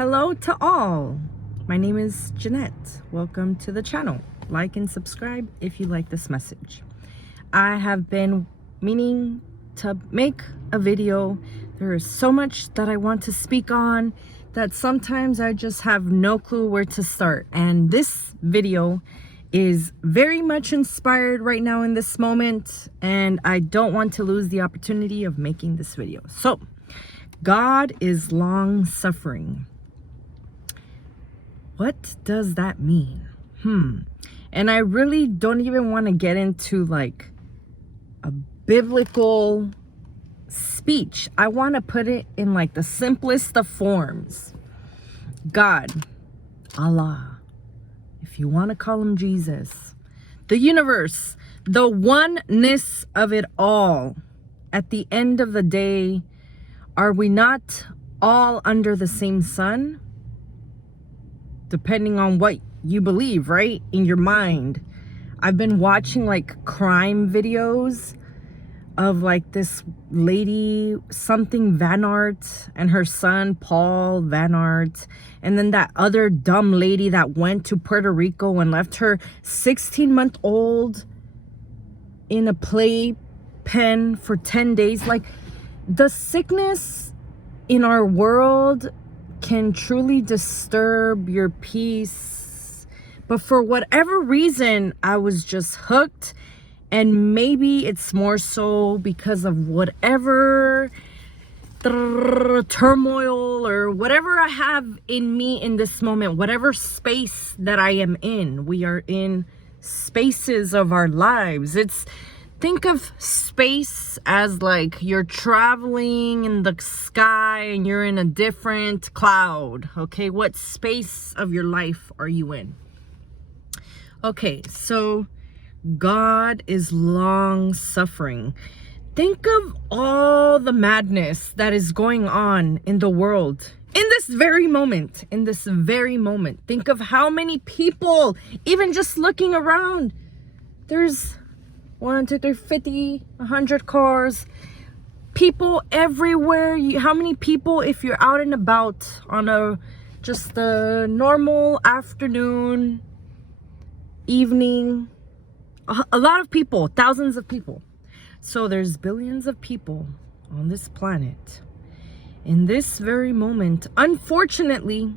Hello to all. My name is Jeanette. Welcome to the channel. Like and subscribe if you like this message. I have been meaning to make a video. There is so much that I want to speak on that sometimes I just have no clue where to start. And this video is very much inspired right now in this moment, and I don't want to lose the opportunity of making this video. So, God is long suffering. What does that mean? And I really don't even want to get into like a biblical speech. I want to put it in like the simplest of forms. God, Allah, if you want to call him Jesus, the universe, the oneness of it all. At the end of the day, are we not all under the same sun? Depending on what you believe, right? In your mind. I've been watching like crime videos of like this lady, something Van Aert, and her son, Paul Van Aert. And then that other dumb lady that went to Puerto Rico and left her 16-month-old in a playpen for 10 days. Like, the sickness in our world can truly disturb your peace. But for whatever reason, I was just hooked. And maybe it's more so because of whatever turmoil or whatever I have in me in this moment, whatever space that I am in. We are in spaces of our lives. Think of space as like you're traveling in the sky and you're in a different cloud. Okay, what space of your life are you in? Okay, so God is long suffering. Think of all the madness that is going on in the world in this very moment. Think of how many people, even just looking around, there's 1, 2, 3, 50, 100 cars, people everywhere. How many people, if you're out and about on just a normal afternoon, evening, a lot of people, thousands of people. So there's billions of people on this planet. In this very moment, unfortunately,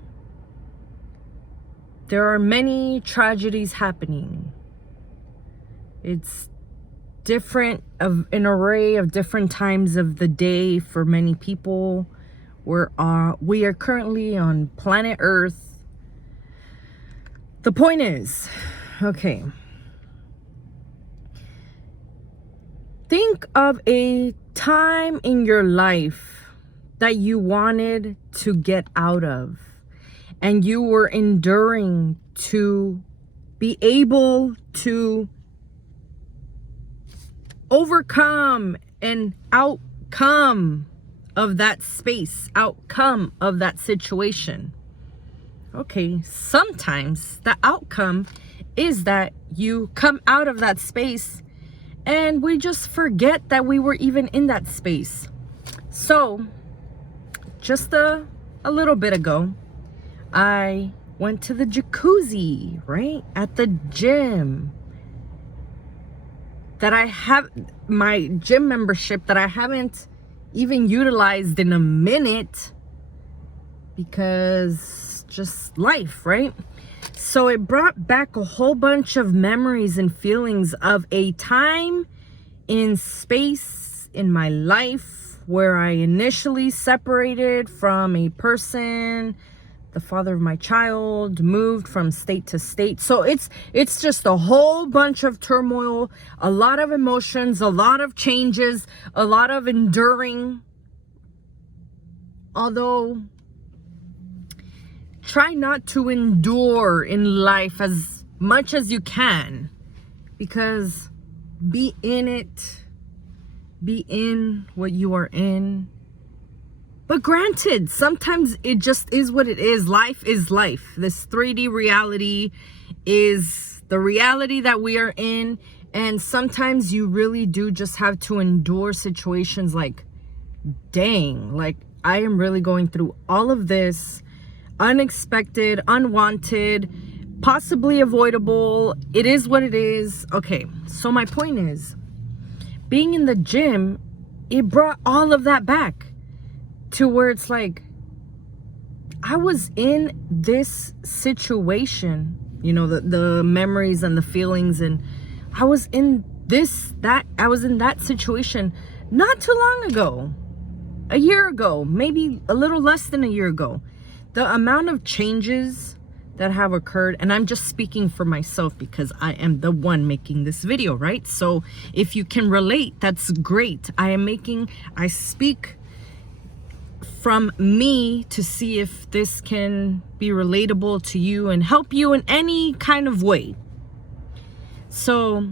there are many tragedies happening. It's different, of an array of different times of the day for many people. We are currently on planet Earth. The point is, okay, think of a time in your life that you wanted to get out of, and you were enduring to be able to overcome and outcome of that space, outcome of that situation. Okay, sometimes the outcome is that you come out of that space and we just forget that we were even in that space. So, just a little bit ago, I went to the jacuzzi, right? At the gym. That I have, my gym membership that I haven't even utilized in a minute because just life, right? So it brought back a whole bunch of memories and feelings of a time in space in my life where I initially separated from a person, the father of my child, moved from state to state. So it's just a whole bunch of turmoil, a lot of emotions, a lot of changes, a lot of enduring. Although, try not to endure in life as much as you can, because be in it, be in what you are in. But granted, sometimes it just is what it is. Life is life. This 3D reality is the reality that we are in. And sometimes you really do just have to endure situations like, dang, like I am really going through all of this. unexpected, unwanted, possibly avoidable. It is what it is. Okay, so my point is, being in the gym, it brought all of that back to where it's like, I was in this situation, you know, the memories and the feelings, and I was in I was in that situation not too long ago, a year ago, maybe a little less than a year ago. The amount of changes that have occurred, and I'm just speaking for myself because I am the one making this video, right? So if you can relate, that's great. I speak from me to see if this can be relatable to you and help you in any kind of way. So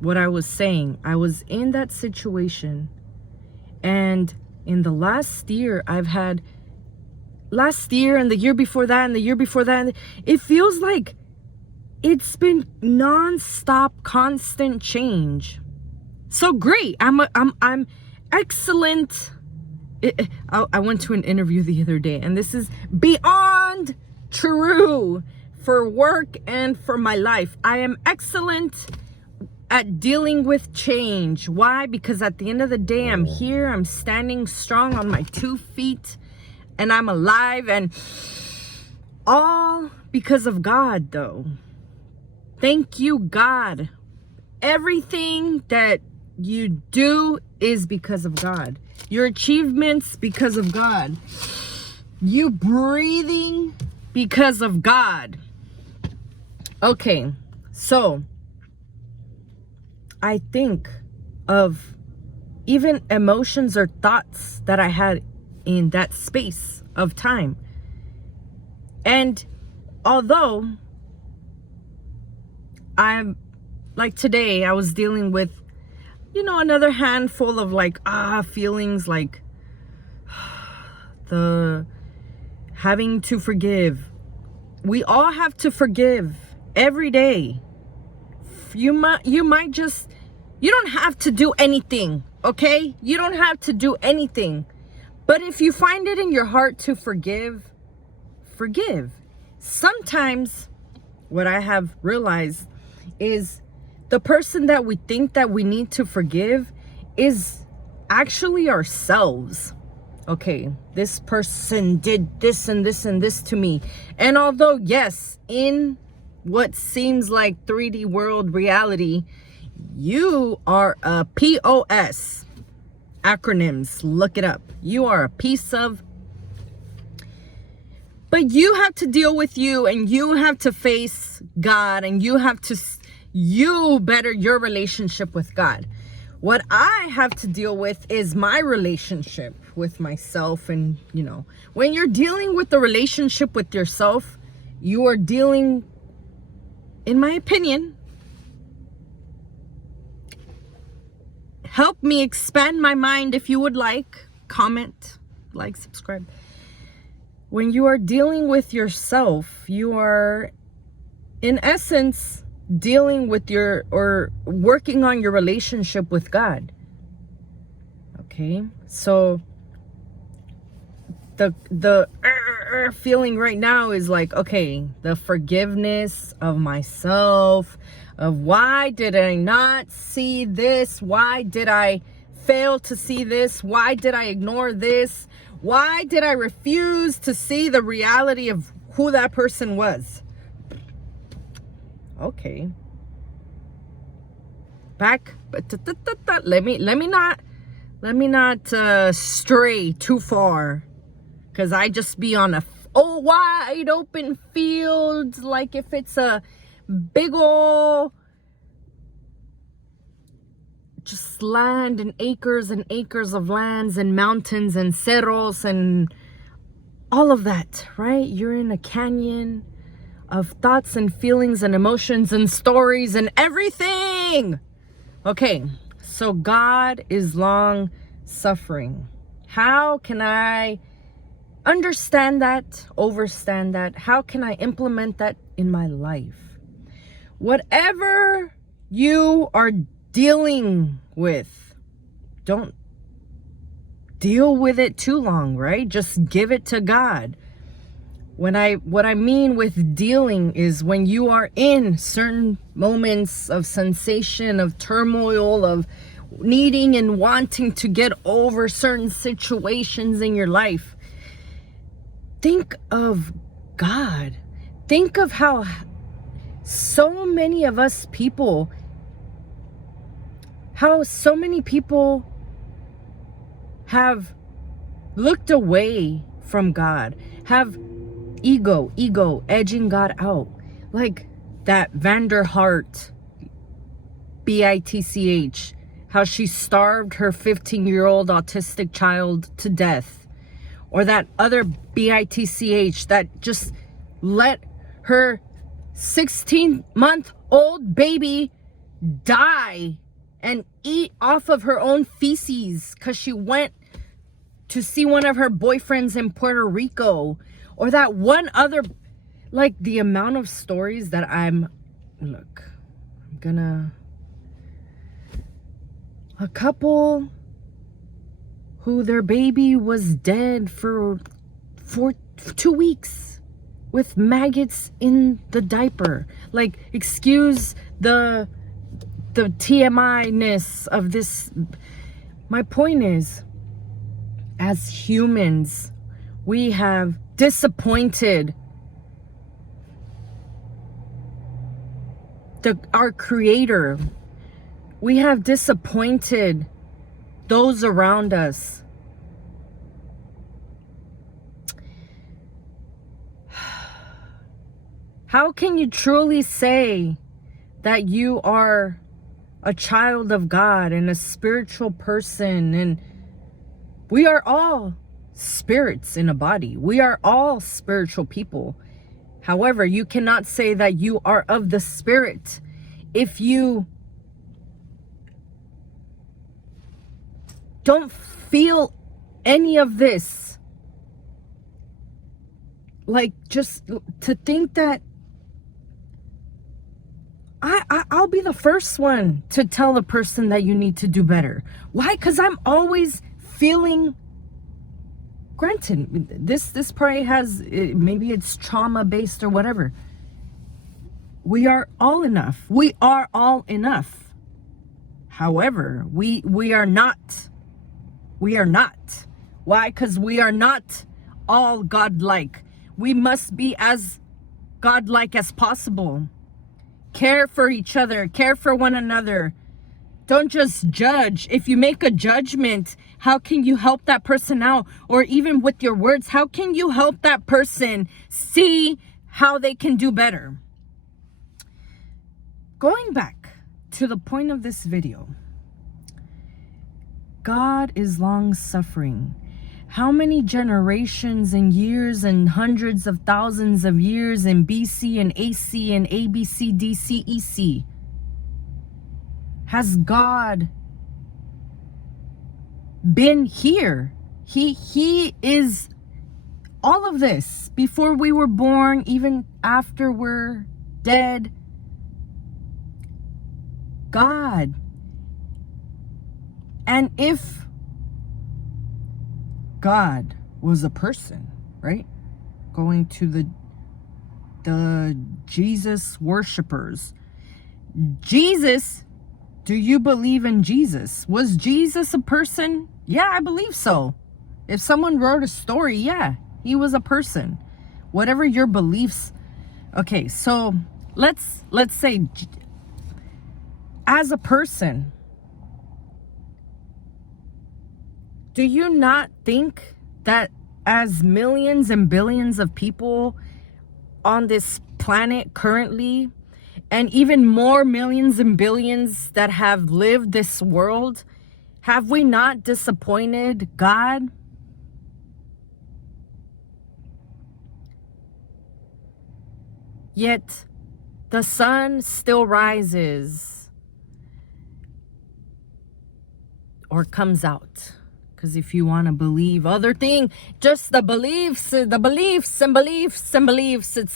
what I was saying, I was in that situation, and in the last year and the year before that and the year before that, it feels like it's been non-stop, constant change. So great. I'm excellent. I went to an interview the other day, and this is beyond true for work and for my life. I am excellent at dealing with change. Why? Because at the end of the day, I'm here, I'm standing strong on my 2 feet, and I'm alive, and all because of God, though. Thank you, God. Everything that you do is because of God. Your achievements because of God. You breathing because of God. Okay, so I think of even emotions or thoughts that I had in that space of time. And although I'm like today, I was dealing with, you know, another handful of feelings, like the having to forgive. We all have to forgive every day. You don't have to do anything, okay? You don't have to do anything. But if you find it in your heart to forgive, forgive. Sometimes what I have realized is the person that we think that we need to forgive is actually ourselves. Okay, this person did this and this and this to me. And although, yes, in what seems like 3D world reality, you are a POS. Acronyms, look it up. You are a piece of... But you have to deal with you, and you have to face God, and you better your relationship with God. What I have to deal with is my relationship with myself. And, you know, when you're dealing with the relationship with yourself, you are dealing, in my opinion, help me expand my mind if you would like. Comment, like, subscribe. When you are dealing with yourself, you are, in essence, dealing with or working on your relationship with God. Okay, so the feeling right now is like, okay, the forgiveness of myself, of why did I not see this? Why did I fail to see this? Why did I ignore this? Why did I refuse to see the reality of who that person was? Okay. Back, but let me not stray too far, because I just be on a wide open field, like if it's a big ol' just land and acres of lands and mountains and cerros and all of that, right? You're in a canyon of thoughts and feelings and emotions and stories and everything. Okay, so God is long suffering. How can I understand that, overstand that? How can I implement that in my life? Whatever you are dealing with, don't deal with it too long, right? Just give it to God. What I mean with dealing is when you are in certain moments of sensation, of turmoil, of needing and wanting to get over certain situations in your life. Think of God. Think of how so many of us people, how so many people have looked away from God, have ego edging God out. Like that Vanderhart, BITCH, how she starved her 15-year-old autistic child to death. Or that other BITCH that just let her 16-month-old baby die and eat off of her own feces because she went to see one of her boyfriends in Puerto Rico. Or that one other, like the amount of stories that a couple who their baby was dead for 2 weeks with maggots in the diaper. Like, excuse the TMI-ness of this. My point is, as humans, we have disappointed our Creator. We have disappointed those around us. How can you truly say that you are a child of God and a spiritual person? And we are all spirits in a body. We are all spiritual people. However, you cannot say that you are of the Spirit if you don't feel any of this. Like, just to think that I'll be the first one to tell a person that you need to do better. Why? Because I'm always feeling, granted, this probably has, maybe it's trauma based or whatever. We are all enough. We are all enough. However, we are not. We are not. Why? Because we are not all godlike. We must be as godlike as possible. Care for each other. Care for one another. Don't just judge. If you make a judgment, how can you help that person out? Or even with your words, how can you help that person see how they can do better? Going back to the point of this video, God is long suffering. How many generations and years and hundreds of thousands of years in BC and AC and ABC, DC, EC has God been here? He is all of this before we were born, even after we're dead. God. And if God was a person, right? Going to the Jesus worshipers. Jesus, do you believe in Jesus? Was Jesus a person? Yeah, I believe so. If someone wrote a story, yeah, he was a person. Whatever your beliefs. Okay, so let's say as a person, do you not think that as millions and billions of people on this planet currently, and even more millions and billions that have lived this world, have we not disappointed God? Yet the sun still rises or comes out. Because if you want to believe other thing, just the beliefs, it's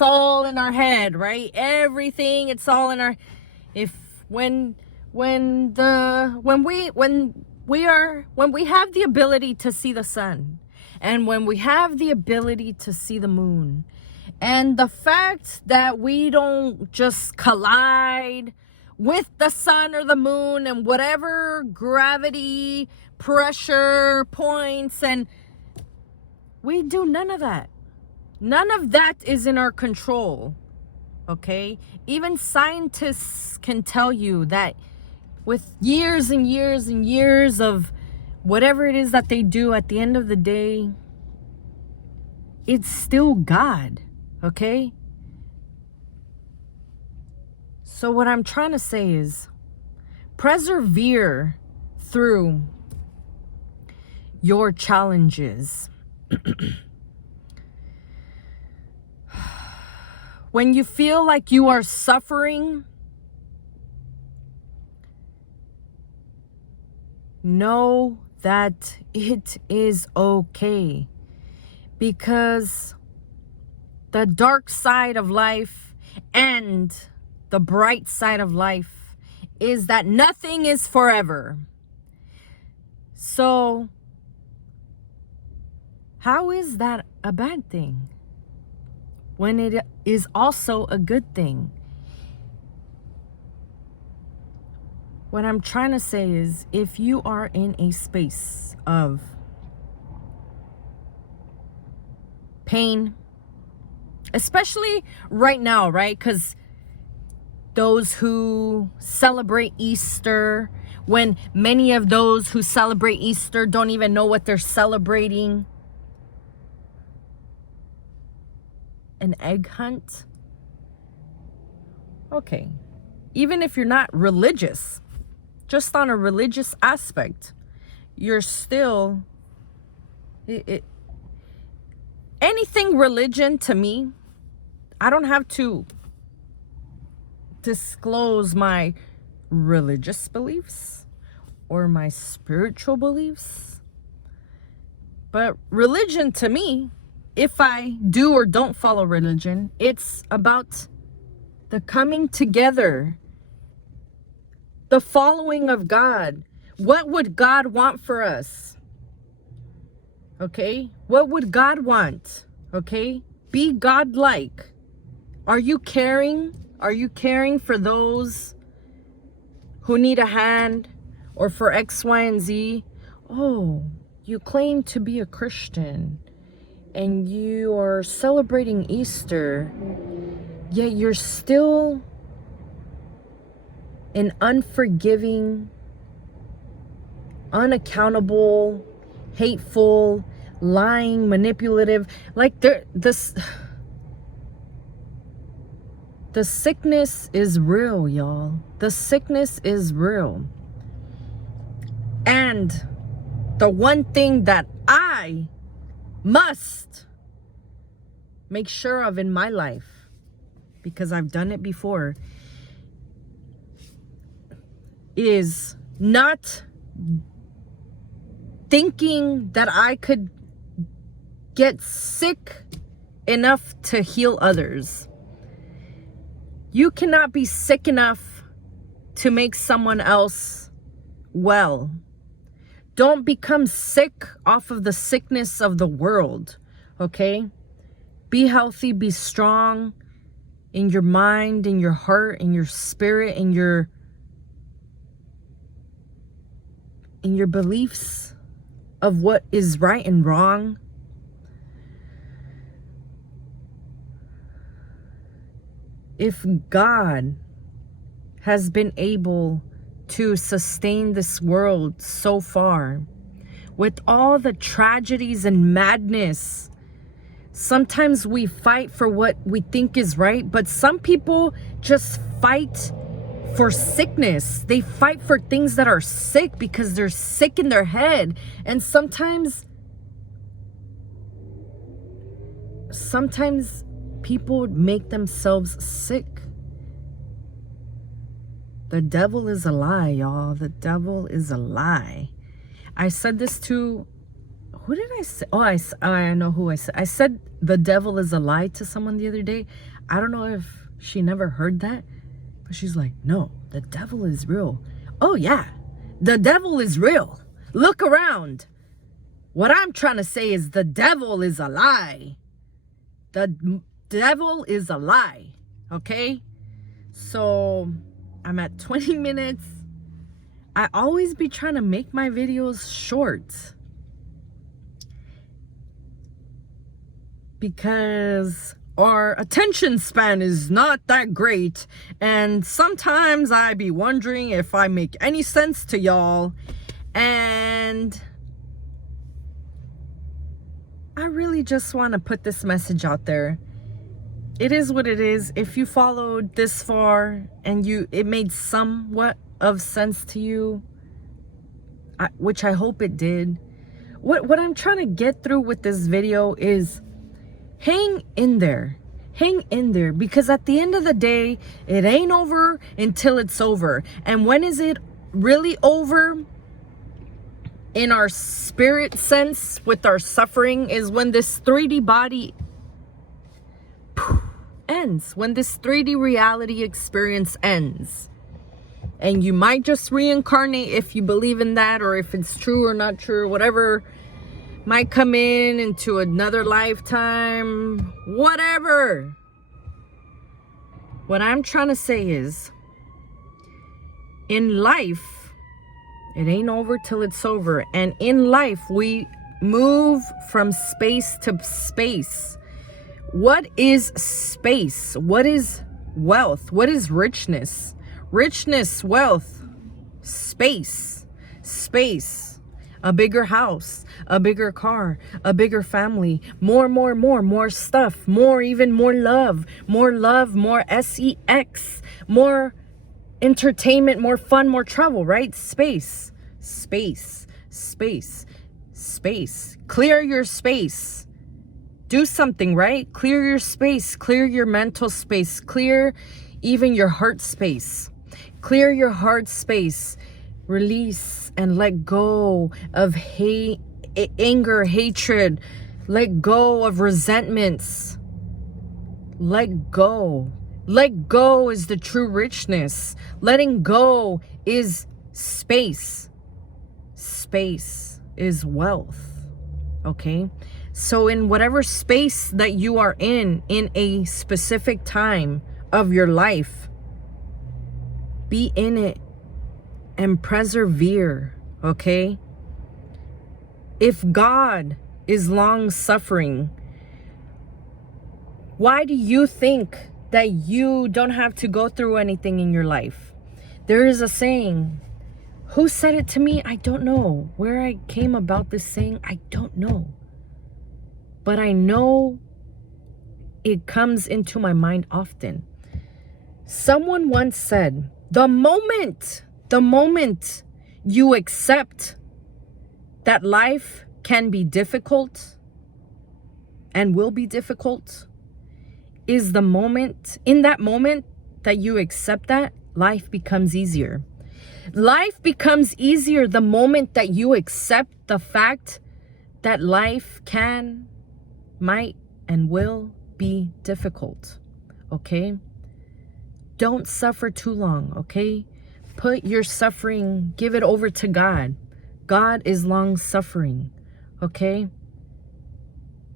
all in our head, right? Everything, it's all in our. When we have the ability to see the sun, And when we have the ability to see the moon, and the fact that we don't just collide with the sun or the moon and whatever gravity, pressure points, and we do none of that. None of that is in our control. Okay? Even scientists can tell you that with years and years and years of whatever it is that they do, at the end of the day, it's still God. Okay? So what I'm trying to say is, persevere through your challenges. When you feel like you are suffering, know that it is okay. Because the dark side of life and the bright side of life is that nothing is forever. So, how is that a bad thing when it is also a good thing? What I'm trying to say is, if you are in a space of pain, especially right now, right? Because those who celebrate Easter, when many of those who celebrate Easter don't even know what they're celebrating. An egg hunt? Okay. Even if you're not religious, just on a religious aspect, you're still... anything religion to me, I don't have to disclose my religious beliefs or my spiritual beliefs. But religion to me, if I do or don't follow religion, it's about the coming together, the following of God. What would God want for us? Okay? What would God want? Okay? Be God-like. Are you caring? Are you caring for those who need a hand, or for X, Y, and Z? Oh, you claim to be a Christian and you are celebrating Easter, yet you're still an unforgiving, unaccountable, hateful, lying, manipulative. Like the sickness is real, y'all. The sickness is real. And the one thing that I must make sure of in my life, because I've done it before, is not thinking that I could get sick enough to heal others. You cannot be sick enough to make someone else well. Don't become sick off of the sickness of the world, okay? Be healthy, be strong in your mind, in your heart, in your spirit, in your beliefs of what is right and wrong. If God has been able to sustain this world so far, with all the tragedies and madness, sometimes we fight for what we think is right, but some people just fight for sickness. They fight for things that are sick because they're sick in their head. And sometimes people make themselves sick. The devil is a lie, y'all. The devil is a lie. I said this to, who did I say? Oh, I know who I said. I said the devil is a lie to someone the other day. I don't know if she never heard that, but she's like, no, the devil is real. Oh yeah, the devil is real. Look around. What I'm trying to say is the devil is a lie. The devil is a lie. Okay? So I'm at 20 minutes. I always be trying to make my videos short, because our attention span is not that great, and sometimes I be wondering if I make any sense to y'all, and I really just want to put this message out there. It is what it is. If you followed this far and it made somewhat of sense to you, which I hope it did, what I'm trying to get through with this video is hang in there. Hang in there, because at the end of the day, it ain't over until it's over. And when is it really over? In our spirit sense, with our suffering, is when this 3D body ends, when this 3D reality experience ends. And you might just reincarnate, if you believe in that, or if it's true or not true, whatever might come into another lifetime, whatever. What I'm trying to say is, in life, it ain't over till it's over. And in life, we move from space to space. What is space? What is wealth? What is richness? Richness, wealth, space, space, a bigger house, a bigger car, a bigger family, more stuff, even more love, more sex, more entertainment, more fun, more travel, right? Space, space, space, space. Clear your space. Do something, right? Clear your space, clear your mental space, clear even your heart space. Clear your heart space. Release and let go of hate, anger, hatred. Let go of resentments. Let go. Let go is the true richness. Letting go is space. Space is wealth. Okay? So in whatever space that you are in a specific time of your life, be in it and persevere, okay? If God is long suffering, why do you think that you don't have to go through anything in your life? There is a saying. Who said it to me? I don't know. Where I came about this saying, I don't know. But I know it comes into my mind often. Someone once said, the moment you accept that life can be difficult and will be difficult, is the moment, in that moment that you accept that, life becomes easier. Life becomes easier the moment that you accept the fact that life can, might, and will be difficult. Okay? Don't suffer too long, okay? Put your suffering, give it over to God. God is long suffering, okay?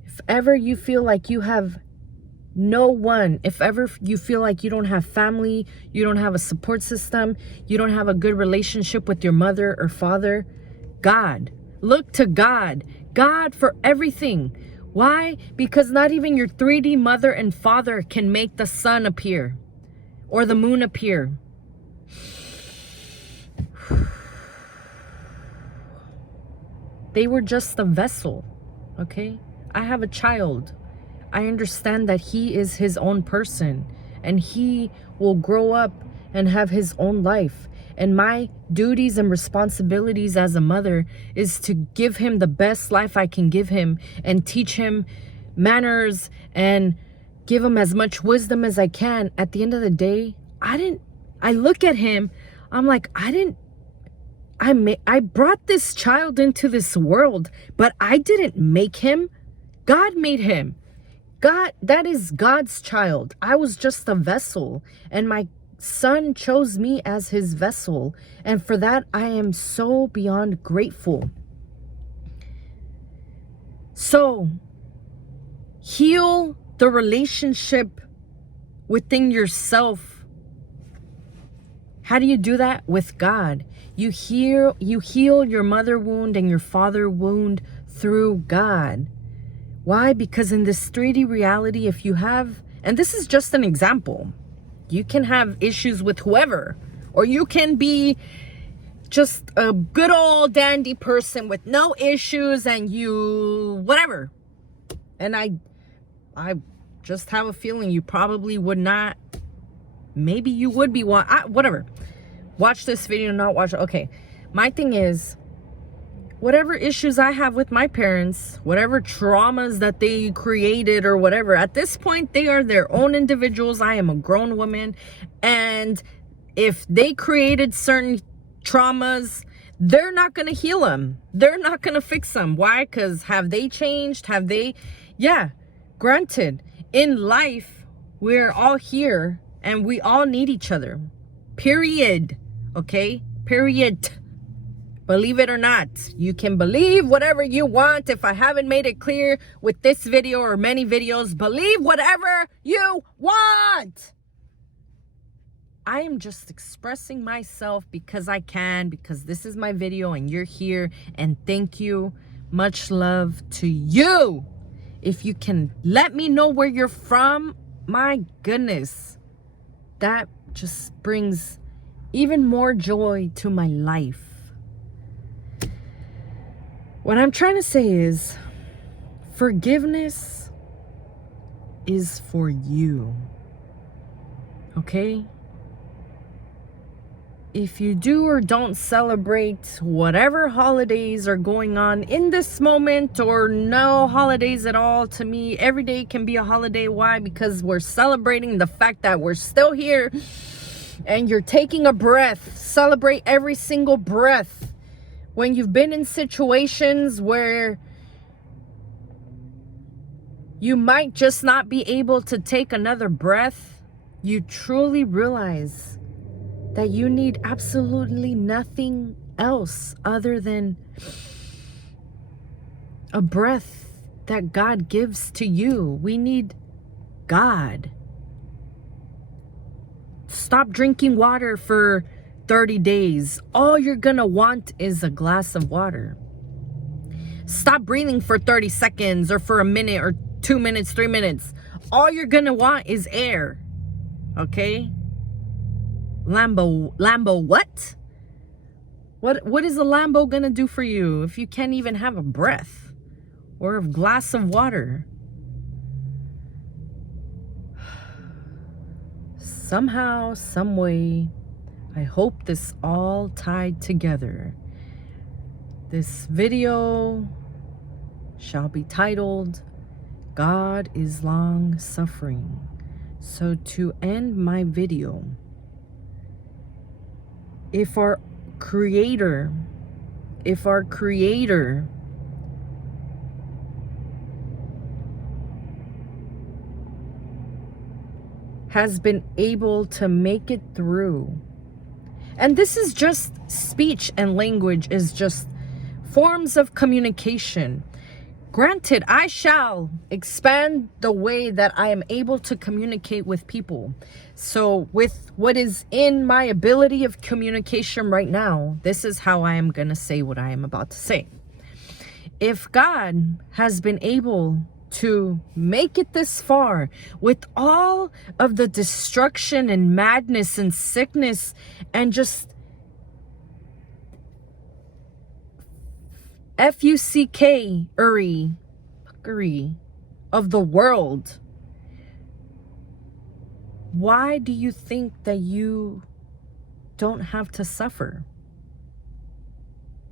If ever you feel like you have no one, if ever you feel like you don't have family, you don't have a support system, you don't have a good relationship with your mother or father, God. Look to God. God for everything. Why? Because not even your 3D mother and father can make the sun appear or the moon appear. They were just a vessel, okay? I have a child. I understand that he is his own person and he will grow up and have his own life. And my duties and responsibilities as a mother is to give him the best life I can give him and teach him manners and give him as much wisdom as I can. At the end of the day, I look at him, I'm like, I brought this child into this world, but I didn't make him. God made him. God, that is God's child. I was just a vessel, and my son chose me as his vessel. And for that, I am so beyond grateful. So heal the relationship within yourself. How do you do that? With God. You heal your mother wound and your father wound through God. Why? Because in this 3D reality, if you have, and this is just an example, you can have issues with whoever, or you can be just a good old dandy person with no issues and you whatever. And I just have a feeling you probably would not. Maybe you would be one. Whatever. Watch this video, not watch it. Okay. My thing is, whatever issues I have with my parents, whatever traumas that they created or whatever, at this point, they are their own individuals. I am a grown woman. And if they created certain traumas, they're not going to heal them. They're not going to fix them. Why? Because have they changed? Have they? Yeah, granted, in life, we're all here and we all need each other. Period. Okay? Period. Believe it or not. You can believe whatever you want. If I haven't made it clear with this video or many videos, believe whatever you want. I am just expressing myself because I can, because this is my video and you're here, and thank you. Much love to you. If you can let me know where you're from, my goodness, that just brings even more joy to my life. What I'm trying to say is, forgiveness is for you. Okay? If you do or don't celebrate whatever holidays are going on in this moment, or no holidays at all, to me, every day can be a holiday. Why? Because we're celebrating the fact that we're still here and you're taking a breath. Celebrate every single breath. When you've been in situations where you might just not be able to take another breath, you truly realize that you need absolutely nothing else other than a breath that God gives to you. We need God. Stop drinking water for 30 days. All you're gonna want is a glass of water. Stop breathing for 30 seconds or for a minute or 2 minutes, 3 minutes. All you're gonna want is air. Okay? Lambo what? What is a Lambo gonna do for you if you can't even have a breath or a glass of water? Somehow, some way, I hope this all tied together. This video shall be titled, God is Long Suffering. So to end my video, if our creator has been able to make it through, and this is just speech and language is just forms of communication. Granted, I shall expand the way that I am able to communicate with people. So with what is in my ability of communication right now, this is how I am going to say what I am about to say. If God has been able to make it this far with all of the destruction and madness and sickness and just fuckery of the world, why do you think that you don't have to suffer?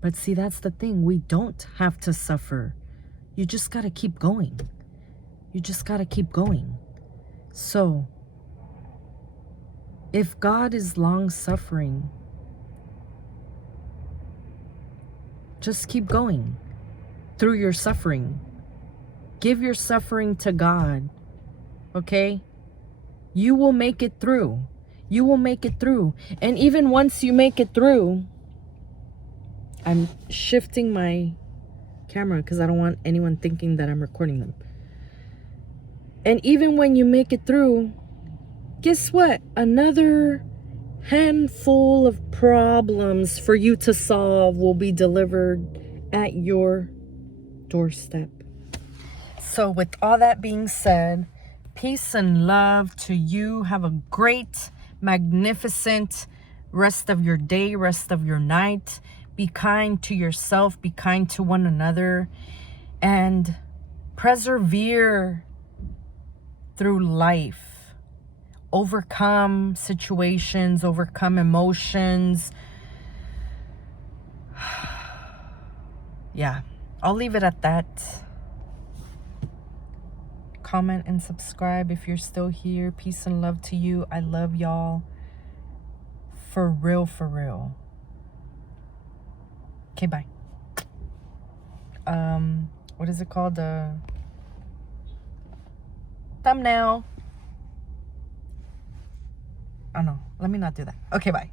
But see, that's the thing. We don't have to suffer. You just got to keep going. You just got to keep going. So, if God is long suffering, just keep going through your suffering. Give your suffering to God. Okay? You will make it through. You will make it through. And even once you make it through, I'm shifting my camera because I don't want anyone thinking that I'm recording them. And even when you make it through, guess what? Another handful of problems for you to solve will be delivered at your doorstep. So with all that being said, peace and love to you. Have a great, magnificent rest of your day, rest of your night. Be kind to yourself, be kind to one another, and persevere through life. Overcome situations, overcome emotions. Yeah, I'll leave it at that. Comment and subscribe if you're still here. Peace and love to you. I love y'all. For real, for real. Okay, bye. What is it called? Thumbnail. Oh no, let me not do that. Okay, bye.